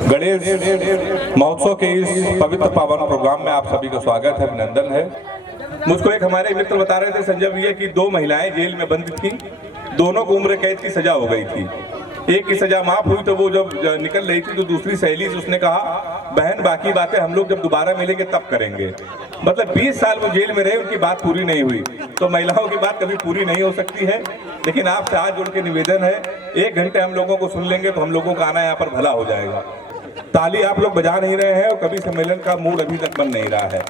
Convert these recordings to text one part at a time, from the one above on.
गणेश महोत्सव के इस पवित्र पावन प्रोग्राम में आप सभी का स्वागत है, अभिनंदन है। मुझको एक हमारे मित्र बता रहे थे संजय भैया की 2 महिलाएं जेल में बंद थी, दोनों को उम्र कैद की सजा हो गई थी। एक की सजा माफ हुई तो वो जब निकल रही थी तो दूसरी सहेली से उसने कहा, बहन बाकी बातें हम लोग जब दोबारा मिलेंगे तब करेंगे। मतलब 20 साल वो जेल में रहे, उनकी बात पूरी नहीं हुई। तो महिलाओं की बात कभी पूरी नहीं हो सकती है, लेकिन आपसे हाथ जोड़ के निवेदन है, 1 घंटे हम लोगों को सुन लेंगे तो हम लोगों का आना यहाँ पर भला हो जाएगा। ताली आप लोग बजा नहीं रहे हैं और कवि सम्मेलन का मूड अभी तक बन नहीं रहा है।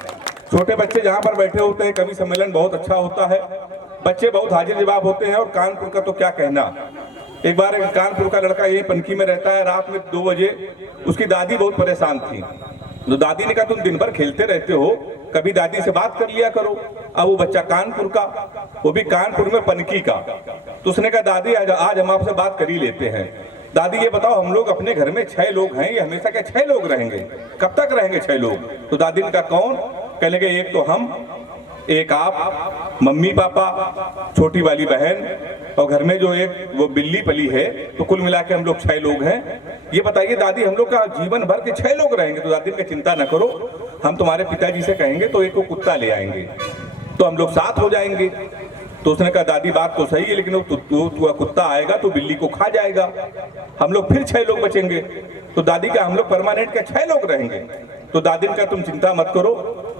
छोटे बच्चे जहाँ पर बैठे होते हैं, कवि सम्मेलन बहुत अच्छा होता है, बच्चे बहुत हाजिर जवाब होते हैं। और कानपुर का तो क्या कहना, एक बार एक कानपुर का लड़का यही पनकी में रहता है, रात में 2 बजे उसकी दादी बहुत परेशान थी। तो दादी ने कहा, तुम दिन भर खेलते रहते हो, कभी दादी से बात कर लिया करो। अब वो बच्चा कानपुर का, वो भी कानपुर में पनकी का, तो उसने कहा, दादी आज हम आपसे बात कर ही लेते हैं। दादी ये बताओ, हम लोग अपने घर में 6 लोग हैं, ये हमेशा क्या 6 लोग रहेंगे? कब तक रहेंगे 6 लोग? तो दादी ने कहा, कौन? कहने लगे, एक तो हम, एक आप, मम्मी पापा, छोटी वाली बहन और घर में जो एक वो बिल्ली पली है, तो कुल मिला के हम लोग 6 लोग हैं। ये बताइए दादी, हम लोग का जीवन भर के 6 लोग रहेंगे? तो दादी ने कहा, चिंता न करो, हम तुम्हारे पिताजी से कहेंगे तो एक को कुत्ता ले आएंगे, तो हम लोग 7 हो जाएंगे। तो उसने कहा, दादी बात तो सही है, लेकिन वो कुत्ता आएगा तो बिल्ली को खा जाएगा, हम लोग फिर 6 लोग बचेंगे। तो दादी का, हम लोग परमानेंट क्या 6 लोग रहेंगे? तो दादी ने कहा, तुम चिंता मत करो,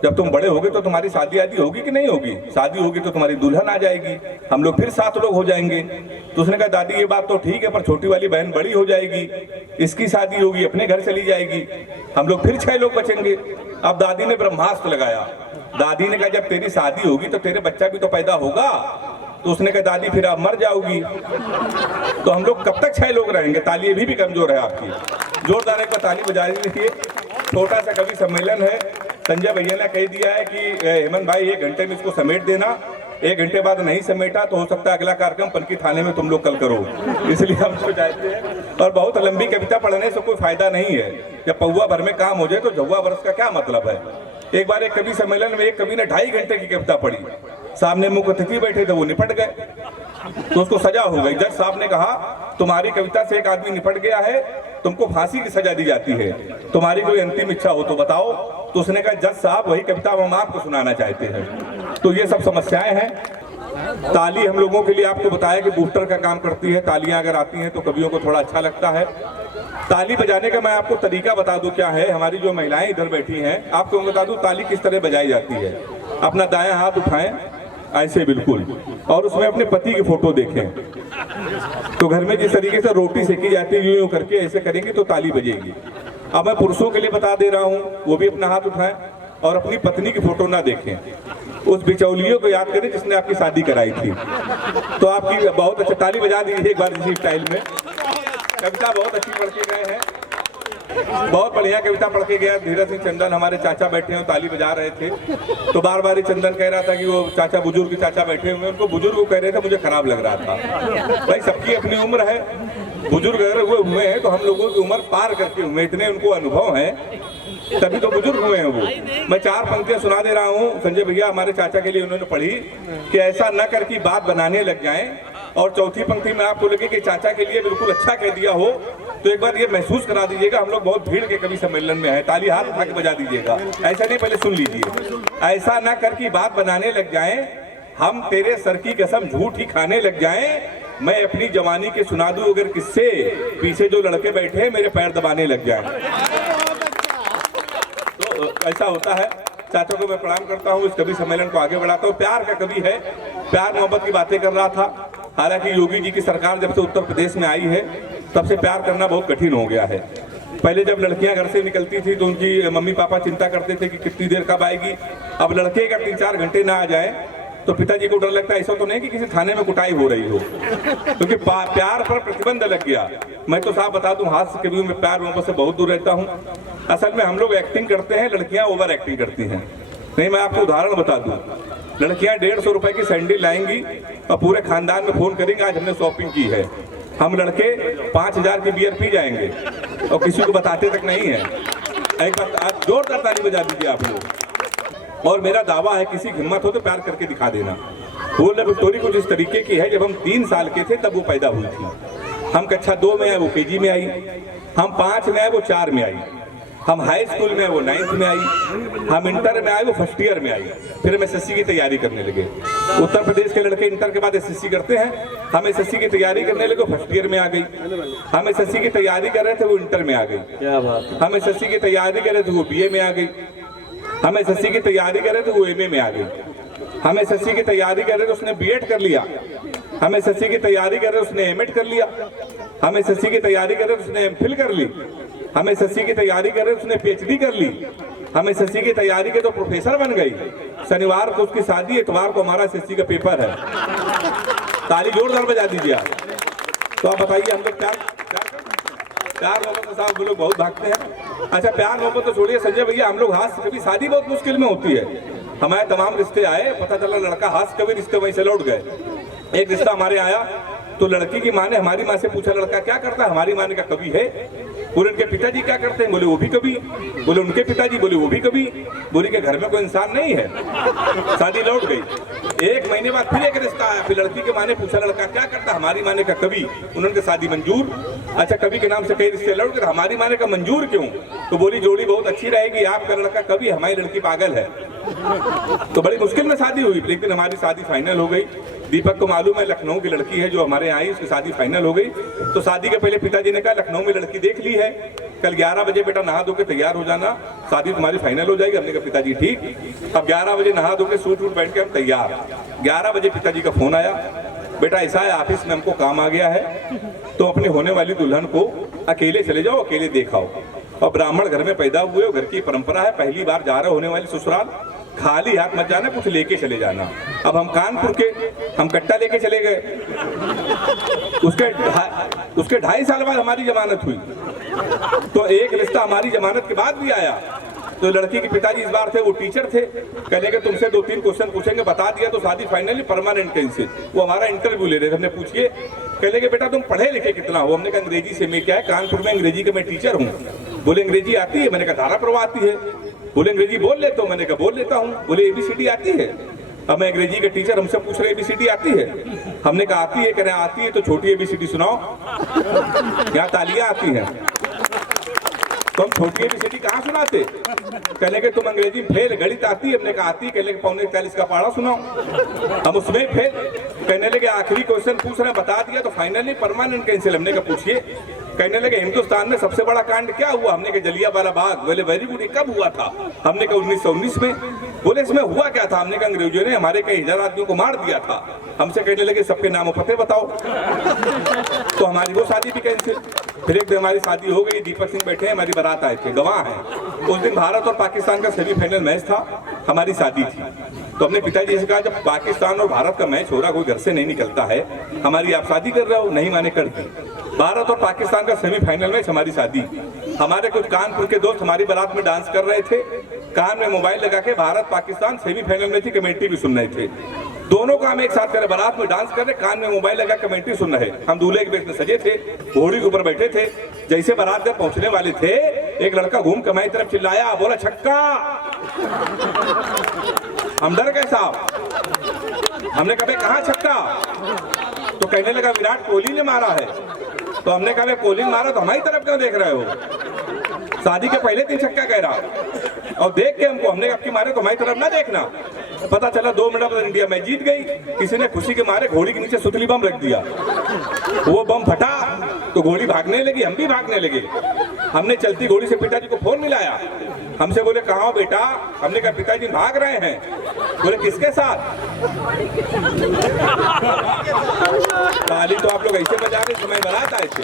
जब तुम बड़े होगे तो तुम्हारी शादी आदि होगी कि नहीं होगी? शादी होगी तो तुम्हारी दुल्हन आ जाएगी, हम लोग फिर 7 लोग हो जाएंगे। तो उसने कहा, दादी ये बात तो ठीक है, पर छोटी वाली बहन बड़ी हो जाएगी, इसकी शादी होगी, अपने घर चली जाएगी, हम लोग फिर 6 लोग बचेंगे। अब दादी ने ब्रह्मास्त्र लगाया। दादी ने कहा, जब तेरी शादी होगी तो तेरे बच्चा भी तो पैदा होगा। तो उसने कहा, दादी फिर आप मर जाओगी, तो हम लोग कब तक 6 लोग रहेंगे? ताली भी कमजोर है आपकी, जोरदार एक बार ताली बजा लीजिए। छोटा सा कवि सम्मेलन है, संजय भैया ने कह दिया है कि हेमंत भाई 1 घंटे में इसको समेट देना, 1 घंटे बाद नहीं समेटा तो हो सकता है अगला कार्यक्रम पनकी थाने में तुम लोग कल करो, इसलिए हम इसको चाहते हैं। और बहुत लंबी कविता पढ़ने से कोई फायदा नहीं है, जब पौवा भर में काम हो जाए तो जौवा वर्ष का क्या मतलब है। एक बार एक कवि सम्मेलन में एक कवि ने 2.5 घंटे की कविता पढ़ी, सामने मुख्य अतिथि बैठे थे, वो निपट गए, तो उसको सजा हो गई। जज साहब ने कहा, तुम्हारी कविता से एक आदमी निपट गया है, तुमको फांसी की सजा दी जाती है, तुम्हारी कोई अंतिम इच्छा हो तो बताओ। तो उसने कहा, जज साहब वही कविता हम आपको सुनाना चाहते हैं। तो ये सब समस्याएं हैं। ताली हम लोगों के लिए आपको बताया कि बूस्टर का काम करती है, तालियां अगर आती हैं तो कवियों को थोड़ा अच्छा लगता है। ताली बजाने का मैं आपको तरीका बता दूं क्या है। हमारी जो महिलाएं इधर बैठी हैं, आपको बता दूं ताली किस तरह बजाई जाती है। अपना दायां हाथ उठाएं ऐसे बिल्कुल, और उसमें अपने पति की फोटो देखें। तो घर में जिस तरीके से रोटी सेकी जाती है, यूं करके ऐसे करेंगे तो ताली बजेगी। अब मैं पुरुषों के लिए बता दे रहा हूँ, वो भी अपना हाथ उठाएं और अपनी पत्नी की फोटो ना देखें, उस बिचौलियों को याद करें जिसने आपकी शादी कराई थी। तो आपकी बहुत अच्छा, ताली बजा दीजिए एक बार इसी स्टाइल में। कविता बहुत अच्छी पढ़ के गए हैं, बहुत बढ़िया कविता पढ़ के गया। धीरज सिंह चंदन हमारे चाचा बैठे हैं, ताली बजा रहे थे, तो बार बार ही चंदन कह रहा था कि वो चाचा बुजुर्ग चाचा बैठे हुए, उनको बुजुर्ग को कह रहे थे, मुझे खराब लग रहा था। भाई सबकी अपनी उम्र है, बुजुर्ग अगर हुए हैं तो हम लोगों की उम्र पार करके हुए, इतने उनको अनुभव है तभी तो बुजुर्ग हुए हैं वो। मैं 4 पंक्तियां सुना दे रहा हूँ संजय भैया, हमारे चाचा के लिए उन्होंने पढ़ी कि ऐसा न कर की बात बनाने लग जाएं। और चौथी पंक्ति में आपको लगे कि चाचा के लिए बिल्कुल अच्छा कह दिया हो, तो एक बार ये महसूस करा दीजिएगा, हम लोग बहुत भीड़ के कवि सम्मेलन में हैं, ताली हाथ उठा के बजा दीजिएगा। ऐसा नहीं, पहले सुन लीजिए। ऐसा न कर की बात बनाने लग जाएं, हम तेरे सर की कसम झूठ ही खाने लग जाएं, मैं अपनी जवानी के सुना दूं अगर किससे, पीछे जो लड़के बैठे हैं मेरे पैर दबाने लग जाएं। तो ऐसा होता है। चाचा को मैं प्रणाम करता हूँ, इस कवि सम्मेलन को आगे बढ़ाता हूँ। प्यार का कवि है, प्यार मोहब्बत की बातें कर रहा था। हालांकि योगी जी की सरकार जब से उत्तर प्रदेश में आई है, तब से प्यार करना बहुत कठिन हो गया है। पहले जब लड़कियां घर से निकलती थी तो उनकी मम्मी पापा चिंता करते थे कि कितनी देर कब आएगी। अब लड़के अगर 3-4 घंटे ना आ जाए तो पिताजी को डर लगता है, ऐसा तो नहीं कि किसी थाने में कुटाई हो रही हो, क्योंकि प्यार पर प्रतिबंध लग गया। मैं तो साफ बता दूं, हास्य कवियों में प्यार मोहब्बत से बहुत दूर रहता हूं। असल में हम लोग एक्टिंग करते हैं, लड़कियां ओवर एक्टिंग करती हैं। नहीं, मैं आपको उदाहरण बता दूं, लड़कियां 150 रुपए की सैंडल लाएंगी और पूरे खानदान में फोन करेंगे आज हमने शॉपिंग की है। हम लड़के 5000 की बियर पी जाएंगे और किसी को बताते तक नहीं है। एक बार आप जोरदार ताली बजा दीजिए आप लोग। और मेरा दावा है, किसी की हिम्मत हो तो प्यार करके दिखा देना। वो लव स्टोरी कुछ इस तरीके की है, जब हम 3 साल के थे तब वो पैदा हुई थी। हम कक्षा 2 में आए, वो KG में आई। हम 5 में आए, वो 4 में आई। हम हाई स्कूल में, वो 9th में आई। हम इंटर में आए, वो फर्स्ट ईयर में आई। फिर हम एसएससी की तैयारी करने लगे। उत्तर प्रदेश के लड़के इंटर के बाद एसएससी करते हैं, हम एसएससी की तैयारी करने लगे, फर्स्ट ईयर में आ गई। हम एसएससी की तैयारी कर रहे थे, वो इंटर में आ गई। क्या बात। हम एसएससी की तैयारी कर रहे थे, वो बीए में आ गई। हम एसएससी की तैयारी कर रहे थे, वो एमए में आ गई। हम एसएससी की तैयारी कर रहे थे, उसने बीएड कर लिया। हम एसएससी की तैयारी कर रहे, उसने एमएड कर लिया। हम एसएससी की तैयारी कर रहे, उसने एमफिल कर ली। हम एसएससी की तैयारी कर रहे, उसने पीएचडी कर ली। हम एसएससी की तैयारी के तो प्रोफेसर बन गई। शनिवार को उसकी शादी, इतवार को हमारा एसएससी का पेपर है। ताली जोरदार बजा दीजिए आप। तो आप बताइए हम लोग प्यार मोहब्बत साहब वो लोग बहुत भागते हैं। अच्छा, प्यार मोहब्बत तो छोड़िए संजय भैया, हम लोग हाथ कभी शादी बहुत मुश्किल में होती है। हमारे तमाम रिश्ते आए, पता चला लड़का हाथ कभी रिश्ते वहीं से लौट गए। एक रिश्ता हमारे आया तो लड़की की माँ ने हमारी माँ से पूछा, लड़का क्या करता है? हमारी माँ ने कहा कवि है। बोले उनके पिताजी क्या करते हैं? बोले वो भी कवि। बोले उनके पिताजी? बोले वो भी कवि। बोले के घर में कोई इंसान नहीं है। शादी लौट गई। 1 महीने बाद फिर एक रिश्ता आया। फिर लड़की के माँ ने पूछा, लड़का क्या करता? हमारी माँ ने कहा कवि। उन्होंने शादी मंजूर। अच्छा, कवि के नाम से कई रिश्ते लौट गए। हमारी माँ ने कहा मंजूर क्यों? तो बोली जोड़ी बहुत अच्छी रहेगी, आपका लड़का कवि, हमारी लड़की पागल है। तो बड़ी मुश्किल में शादी हुई, लेकिन हमारी शादी फाइनल हो गई। दीपक को मालूम है लखनऊ की लड़की है जो हमारे यहाँ आई, उसकी शादी फाइनल हो गई। तो शादी के पहले पिताजी ने कहा लखनऊ में लड़की देख ली है, कल 11 बजे बेटा नहा धो के तैयार हो जाना, शादी तुम्हारी फाइनल हो जाएगी। हमने कहा पिताजी ठीक। अब 11 बजे नहा धो के सूट वूट पहन के हम तैयार। 11 बजे पिताजी का फोन आया, बेटा ऐसा है ऑफिस में हमको काम आ गया है, तो अपनी होने वाली दुल्हन को अकेले चले जाओ, अकेले देखाओ। और ब्राह्मण घर में पैदा हुए हो, घर की परंपरा है, पहली बार जा रहे होने वाली ससुराल, खाली हाथ मत जाना, कुछ लेके चले जाना। अब हम कानपुर के, हम कट्टा लेके चले गए। उसके 2.5 साल बाद हमारी जमानत हुई। तो एक रिश्ता हमारी जमानत के बाद भी आया। तो लड़की के पिताजी इस बार थे, वो टीचर थे, कहने के तुमसे 2-3 क्वेश्चन पूछेंगे, बता दिया तो शादी फाइनली परमानेंट कैंसिल। वो हमारा इंटरव्यू ले रहे थे, हमने पूछिए, कहने के बेटा तुम पढ़े लिखे कितना हो? हमने कहा अंग्रेजी से। मैं क्या है, कानपुर में अंग्रेजी का मैं टीचर हूँ। बोले अंग्रेजी आती है? मैंने कहा धारा प्रवाह आती है। बोले अंग्रेजी बोल लेते हो? मैंने कहा बोल लेता हूँ। बोले ABCD आती है? अब मैं अंग्रेजी के टीचर, हमसे पूछ रहे ABCD आती है? हमने कहा आती है। कह रहे आती है तो छोटी ABCD सुनाओ, यहाँ तालियां आती हैं। तो हम छोटी ABCD कहाँ सुनाते? कहने के तुम अंग्रेजी फेल, गणित आती है? हमने कहा आती है। कहने के 45 का पढ़ा सुनाओ, हम उसमें फेल। कहने लगे आखिरी क्वेश्चन पूछ रहे हैं, बता दिया तो फाइनली परमानेंट कैंसिल। हमने कहा पूछिए। कहने लगे हिंदुस्तान में सबसे बड़ा कांड क्या हुआ? हमने कहा जलियांवाला बाग। बोले वेरी गुड, कब हुआ था? हमने कहा 1919 में। बोले इसमें हुआ क्या था? हमने कहा अंग्रेजों ने हमारे कई 1000 आदमियों को मार दिया था। हमसे कहने लगे सबके नाम और पते बताओ। तो हमारी वो शादी भी कैंसिल। फिर एक दिन हमारी शादी हो गई, दीपक सिंह बैठे हैं, हमारी बारात आए थे, गवाह हैं। उस दिन भारत और पाकिस्तान का सेमीफाइनल मैच था, हमारी शादी थी। तो हमने पिताजी से कहा जब पाकिस्तान और भारत का मैच हो रहा, कोई घर से नहीं निकलता है, हमारी आप शादी कर रहे हो? नहीं माने कर दी। भारत और पाकिस्तान का सेमीफाइनल मैच, हमारी शादी। हमारे कुछ कानपुर के दोस्त हमारी बारात में डांस कर रहे थे, कान में मोबाइल लगा के भारत पाकिस्तान सेमीफाइनल में थी, कमेंट्री भी सुन रहे थे। दोनों का हम एक साथ कर, बारात में डांस कर रहे, कान में मोबाइल लगा कमेंट्री सुन रहे। हम दूल्हे के बेच में सजे थे, घोड़ी के ऊपर बैठे थे। जैसे बारात जब पहुंचने वाले थे, एक लड़का घूम के हमारी तरफ चिल्लाया, बोला छक्का। हम डर गए साहब। हमने कहा कहाँ छक्का? तो कहने लगा विराट कोहली ने मारा है। तो हमने कहा कोहली ने मारा तो हमारी तरफ क्यों देख रहे हो? शादी के पहले 3 छक्का कह रहा और देख के हमको, हमने आपकी मारे तो हमारी तरफ ना देखना। पता चला 2 मिनट बाद इंडिया मैच जीत गई। किसी ने खुशी के मारे घोड़ी के नीचे सुतली बम रख दिया, वो बम फटा तो घोड़ी भागने लगी, हम भी भागने लगे। हमने चलती घोड़ी से पिताजी को फोन मिलाया। हमसे बोले कहाँ हो बेटा? हमने कहा पिताजी भाग रहे हैं। बोले किसके साथ? ताली तो आप लोग ऐसे बजा रहे समय बारात आए थे।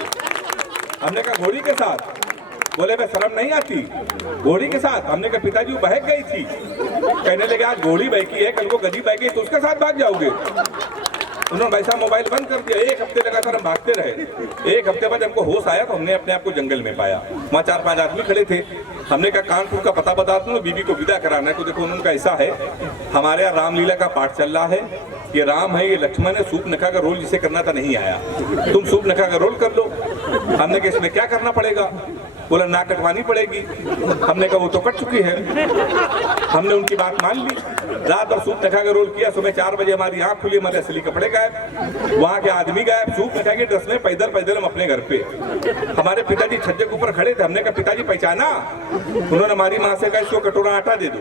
हमने कहा घोड़ी के साथ। बोले मैं शर्म नहीं आती? घोड़ी के साथ? हमने कहा पिताजी वो बहक गई थी। कहने लगे आज घोड़ी बहकी है, कल को गधी बह गई तो उसके साथ भाग जाओगे। उन्होंने वैसा मोबाइल बंद कर दिया। 1 हफ्ते लगातार हम भागते रहे। 1 हफ्ते बाद हमको होश आया तो हमने अपने आप को जंगल में पाया। वहाँ 4-5 आदमी खड़े थे। हमने कहा कानपुर का पता बता दूं, बीबी को विदा कराना है। तो देखो उनका ऐसा है, हमारे यहाँ रामलीला का पाठ चल रहा है, ये राम है, ये लक्ष्मण है, सूर्पनखा का रोल जिसे करना था नहीं आया, तुम सूर्पनखा का रोल कर लो। हमने कहा इसमें क्या करना पड़ेगा? बोला नाक कटवानी पड़ेगी। हमने कहा वो तो कट चुकी है। हमने उनकी बात मान ली। रात भर सूप नखा के रोल किया। सुबह 4 बजे हमारी आंख खुली, हमारे असली कपड़े गायब, वहाँ के आदमी गायब, सूप नखा के ड्रेस में पैदल पैदल हम अपने घर पे। हमारे पिताजी छज्जे के ऊपर खड़े थे। हमने कहा पिताजी पहचाना? उन्होंने हमारी माँ से कहा इसको कटोरा आटा दे दो।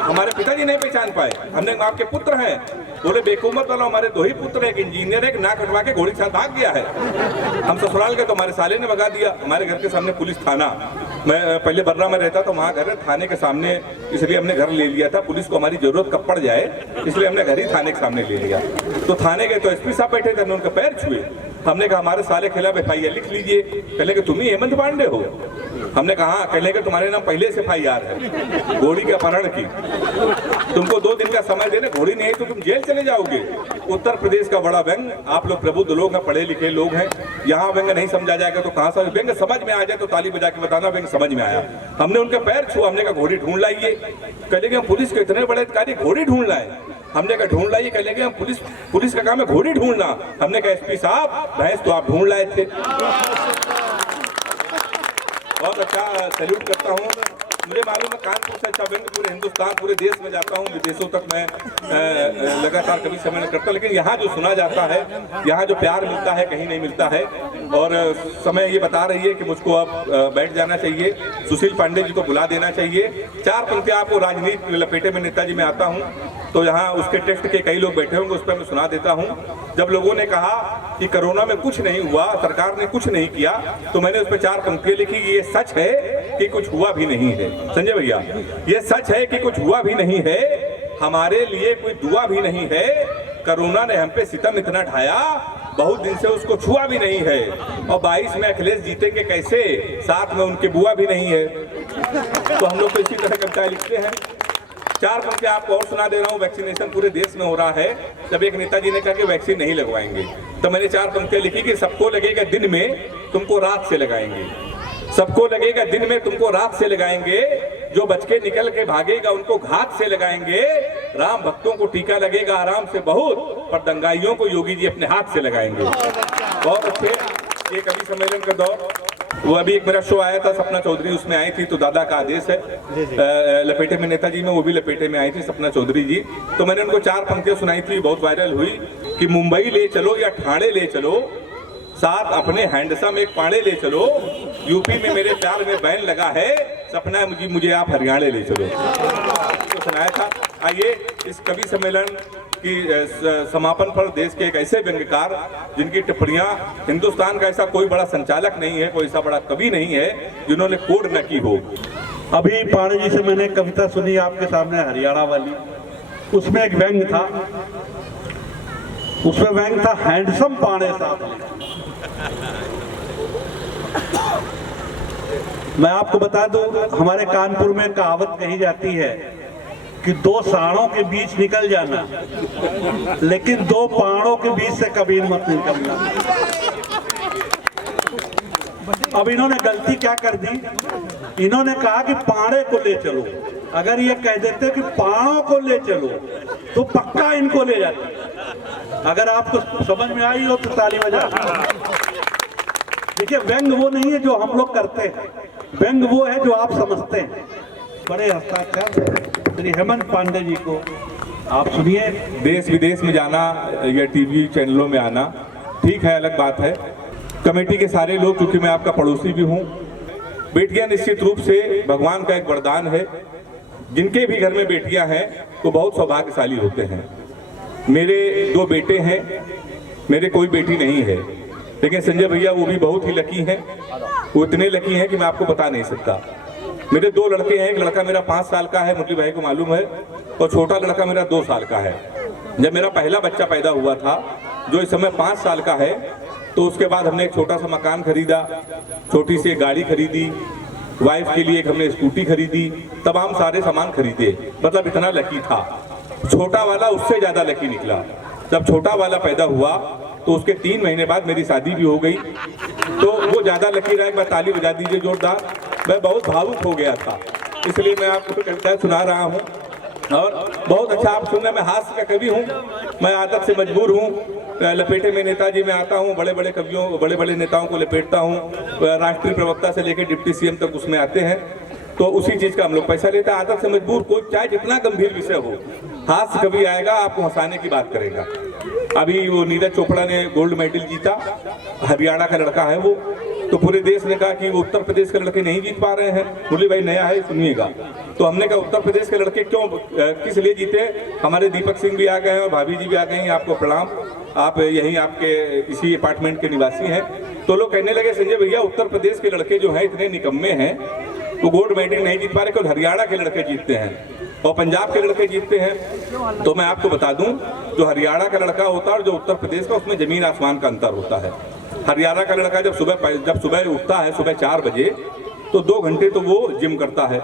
हमारे पिताजी नहीं पहचान पाए। हमने कहा आपके पुत्र हैं? बोले बेकुमत वाला हमारे 2 ही पुत्र, एक इंजीनियर है, एक नाक कटवा के घोड़ी के साथ भाग गया है। हम ससुराल गए तो हमारे साले ने भगा दिया। हमारे घर के सामने पुलिस थाना, मैं पहले बर्रा में रहता तो वहाँ घर है, थाने के सामने, इसलिए हमने घर ले लिया था। पुलिस को हमारी जरूरत कब पड़ जाए इसलिए हमने घर ही थाने के सामने ले लिया। तो थाने गए तो एसपी साहब बैठे थे, हमने उनके पैर छुए। हमने कहा हमारे साले खिलाफ FIR लिख लीजिए। कहने के तुम ही हेमंत पांडे हो? हमने कहा हाँ। कहने के तुम्हारे नाम पहले से FIR है घोड़ी के अपहरण की। तुमको 2 दिन का समय देने, घोड़ी नहीं है तो तुम जेल चले जाओगे। उत्तर प्रदेश का बड़ा व्यंग, आप लोग प्रबुद्ध लोग हैं, पढ़े लिखे लोग हैं, यहाँ व्यंग नहीं समझा जाएगा तो कहाँ से व्यंग समझ में आ जाए तो ताली बजा के बताना व्यंग समझ में आया। हमने उनके पैर छुआ। हमने कहा घोड़ी ढूंढ लाइए। कहने के हम पुलिस के इतने बड़े अधिकारी घोड़ी ढूंढ लाए? हमने कहा ढूंढ लाइए। कहने के हम पुलिस का काम है घोड़ी ढूंढना। हमने कहा SP साहब भैंस तो आप ढूंढ लाए थे। बहुत अच्छा सैल्यूट करता हूँ। मुझे मालूम है कानपुर से अच्छा व्यंग पूरे हिंदुस्तान, पूरे देश में जाता हूँ, विदेशों तक मैं लगातार कभी समय नहीं करता, लेकिन यहाँ जो सुना जाता है, यहाँ जो प्यार मिलता है कहीं नहीं मिलता है। और समय ये बता रही है कि मुझको अब बैठ जाना चाहिए, सुशील पांडे जी को बुला देना चाहिए। 4 पंक्तियाँ आपको राजनीति लपेटे में नेताजी में आता हूँ तो यहाँ उसके टेस्ट के कई लोग बैठे होंगे, उस पर मैं सुना देता हूँ। जब लोगों ने कहा कि कोरोना में कुछ नहीं हुआ, सरकार ने कुछ नहीं किया, तो मैंने उस पर 4 पंक्तियाँ लिखी। ये सच है कि कुछ हुआ भी नहीं है। संजय भैया, ये सच है कि कुछ हुआ भी नहीं है, हमारे लिए कोई दुआ भी नहीं है। कोरोना ने हम पे सितम इतना ढाया, बहुत दिन से उसको छुआ भी नहीं है। और 22 में अखिलेश जीतेंगे कैसे, साथ में उनके बुआ भी नहीं है। तो हम लोग तो इसी तरह कविताएं लिखते हैं। 4 पंक्तियां आपको और सुना दे रहा हूँ। वैक्सीनेशन पूरे देश में हो रहा है। जब एक नेताजी ने कहा कि वैक्सीन नहीं लगवाएंगे, तो मैंने 4 पंक्तियां लिखी कि सबको लगेगा दिन में, तुमको रात से लगाएंगे। सबको लगेगा दिन में, तुमको रात से लगाएंगे। जो बच के निकल के भागेगा उनको घात से लगाएंगे। राम भक्तों को टीका लगेगा आराम से बहुत, पर दंगाइयों को योगी जी अपने हाथ से लगाएंगे। बहुत अच्छे। ये कवि सम्मेलन का दौर, वो अभी एक मेरा शो आया था, सपना चौधरी उसमें आई थी, तो दादा का आदेश है लपेटे में नेताजी में, वो भी लपेटे में आई थी सपना चौधरी जी। तो मैंने उनको 4 पंक्तियां सुनाई थी, बहुत वायरल हुई कि मुंबई ले चलो या ठाणे ले चलो, साथ अपने हैंडसम एक पाड़े ले चलो, यूपी में मेरे प्यार में बैन लगा है, सपना है मुझे आप हरियाणा ले चलो। तो सुनाया था। आइए इस कवि सम्मेलन की समापन पर देश के एक ऐसे व्यंग्यकार जिनकी टिप्पणियां, हिंदुस्तान का ऐसा कोई बड़ा संचालक नहीं है, कोई ऐसा बड़ा कवि नहीं है जिन्होंने कोड न की हो। अभी पांडे जी से मैंने कविता सुनी आपके सामने, हरियाणा वाली। उसमें एक व्यंग था, उसमें व्यंग था हैंडसम पांडे साहब। मैं आपको बता दूं, हमारे कानपुर में कहावत कही जाती है कि 2 साड़ों के बीच निकल जाना, लेकिन 2 पाड़ों के बीच से कभी मत निकलना। अब इन्होंने गलती क्या कर दी, इन्होंने कहा कि पाड़े को ले चलो। अगर ये कह देते कि पाड़ों को ले चलो तो पक्का इनको ले जाते। अगर आपको समझ में आई हो तो ताली बजा। देखिए, व्यंग वो नहीं है जो हम लोग करते हैं, व्यंग वो है जो आप समझते हैं। बड़े हस्ताक्षर श्री हेमंत पांडे जी को आप सुनिए। देश विदेश में जाना या टीवी चैनलों में आना ठीक है, अलग बात है। कमेटी के सारे लोग, क्योंकि मैं आपका पड़ोसी भी हूँ, बेटियां निश्चित रूप से भगवान का एक वरदान है। जिनके भी घर में बेटियां हैं तो बहुत सौभाग्यशाली होते हैं। मेरे 2 बेटे हैं, मेरे कोई बेटी नहीं है, लेकिन संजय भैया वो भी बहुत ही लकी हैं। वो इतने लकी हैं कि मैं आपको बता नहीं सकता। मेरे 2 लड़के हैं, एक लड़का मेरा 5 साल का है, मुरली भाई को मालूम है, और छोटा लड़का मेरा 2 साल का है। जब मेरा पहला बच्चा पैदा हुआ था, जो इस समय 5 साल का है, तो उसके बाद हमने एक छोटा सा मकान खरीदा, छोटी सी एक गाड़ी खरीदी, वाइफ के लिए एक हमने स्कूटी खरीदी, तमाम सारे सामान खरीदे। मतलब इतना लकी था। छोटा वाला उससे ज़्यादा लकी निकला। जब छोटा वाला पैदा हुआ तो उसके 3 महीने बाद मेरी शादी भी हो गई, तो वो ज़्यादा लकी रहा। एक बार ताली बजा दीजिए जोरदार। मैं बहुत भावुक हो गया था, इसलिए मैं आपको कविता सुना रहा हूँ। और बहुत अच्छा आप सुनने में हास्य का कवि हूँ, मैं आदत से मजबूर हूँ। लपेटे में नेताजी में आता हूँ, बड़े बड़े कवियों, बड़े बड़े नेताओं को लपेटता हूँ, राष्ट्रीय प्रवक्ता से लेकर डिप्टी सीएम तक उसमें आते हैं, तो उसी चीज का हम लोग पैसा लेते हैं। आदत से मजबूर, कोई चाहे जितना गंभीर विषय हो, हास्य कवि आएगा आपको हंसाने की बात करेगा। अभी वो नीरज चोपड़ा ने गोल्ड मेडल जीता, हरियाणा का लड़का है वो, तो पूरे देश ने कहा कि वो उत्तर प्रदेश के लड़के नहीं जीत पा रहे हैं। मुरली भाई नया है, सुनिएगा। तो हमने कहा उत्तर प्रदेश के लड़के क्यों, किस लिए जीते? हमारे दीपक सिंह भी आ गए हैं और भाभी जी भी आ गई हैं, आपको प्रणाम, आप यहीं आपके इसी अपार्टमेंट के निवासी हैं। तो लोग कहने लगे संजय भैया उत्तर प्रदेश के लड़के जो हैं इतने निकम्मे हैं, वो गोल्ड मेडल नहीं जीत पा रहे, केवल हरियाणा के लड़के जीतते हैं और पंजाब के लड़के जीतते हैं। तो मैं आपको बता दूं, जो हरियाणा का लड़का होता है और जो उत्तर प्रदेश का, उसमें जमीन आसमान का अंतर होता है। हरियाणा का लड़का जब सुबह उठता है, सुबह 4 बजे, तो 2 घंटे तो वो जिम करता है,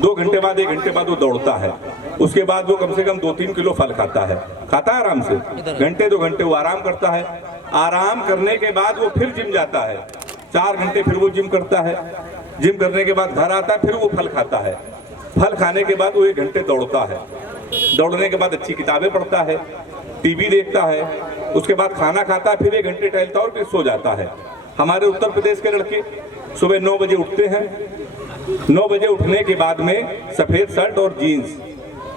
2 घंटे बाद 1 घंटे बाद वो दौड़ता है, उसके बाद वो कम से कम 2-3 किलो फल खाता है आराम से, घंटे 2 घंटे वो आराम करता है। आराम करने के बाद वो फिर जिम जाता है, 4 घंटे फिर वो जिम करता है, जिम करने के बाद घर आता है, फिर वो फल खाता है, फल खाने के बाद वो 1 घंटे दौड़ता है, दौड़ने के बाद अच्छी किताबें पढ़ता है, टीवी देखता है, उसके बाद खाना खाता है, फिर 1 घंटे टहलता है और फिर सो जाता है। हमारे उत्तर प्रदेश के लड़के सुबह 9 बजे उठते हैं, 9 बजे उठने के बाद में सफेद शर्ट और जीन्स,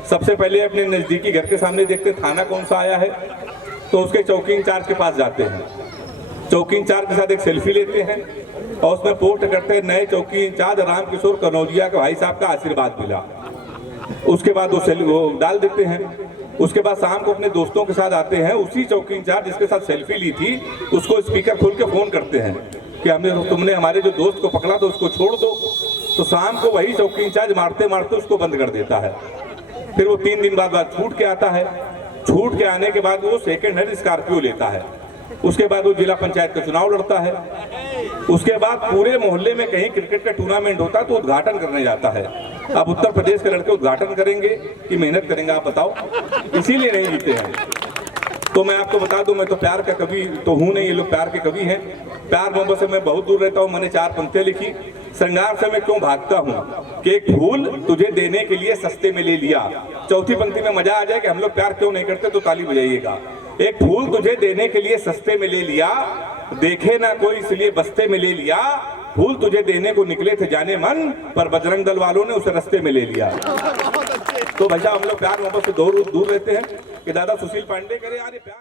सबसे पहले अपने नजदीकी घर के सामने देखते हैं थाना कौन सा आया है, तो उसके चौकी इंचार्ज के पास जाते हैं, चौकी इंचार्ज के साथ एक सेल्फी लेते हैं और उसमें पोस्ट करते हैं नए चौकी इंचार्ज रामकिशोर कनौजिया के भाई साहब का आशीर्वाद मिला। उसके बाद वो डाल देते हैं। उसके बाद शाम को अपने दोस्तों के साथ आते हैं, उसी चौकी इंचार्ज जिसके साथ सेल्फी ली थी उसको स्पीकर खोल के फोन करते हैं कि तुमने हमारे जो दोस्त को पकड़ा तो उसको छोड़ दो। तो शाम को वही चौकी इंचार्ज मारते मारते उसको बंद कर देता है। फिर वो 3 दिन बाद छूट के आता है, छूट के आने के बाद वो सेकेंड हैंड स्कॉर्पियो लेता है। उसके बाद वो जिला पंचायत का चुनाव लड़ता है। उसके बाद पूरे मोहल्ले में कहीं क्रिकेट का टूर्नामेंट होता है तो उद्घाटन करने जाता है। अब उत्तर प्रदेश के लड़के उद्घाटन करेंगे कि मेहनत करेंगे, आप बताओ? इसीलिए नहीं जीते हैं। तो मैं आपको बता दूं, मैं तो प्यार का कवि तो हूं नहीं, ये लोग प्यार के कवि हैं। प्यार मोहब्बत से मैं बहुत दूर रहता हूं। मैंने 4 पंक्तियां लिखी। श्रृंगार से मैं क्यों भागता हूं कि एक फूल तुझे देने के लिए सस्ते में ले लिया। चौथी पंक्ति में मजा आ जाए कि हम लोग प्यार क्यों नहीं करते, तो ताली बजाइएगा। एक फूल तुझे देने के लिए सस्ते में ले लिया, देखे ना कोई इसलिए बस्ते में ले लिया। फूल तुझे देने को निकले थे जाने मन, पर बजरंग दल वालों ने उसे रास्ते में ले लिया। तो भैया हम लोग प्यार मोहब्बत से दूर रहते हैं कि दादा सुशील पांडे करे यार ये प्यार।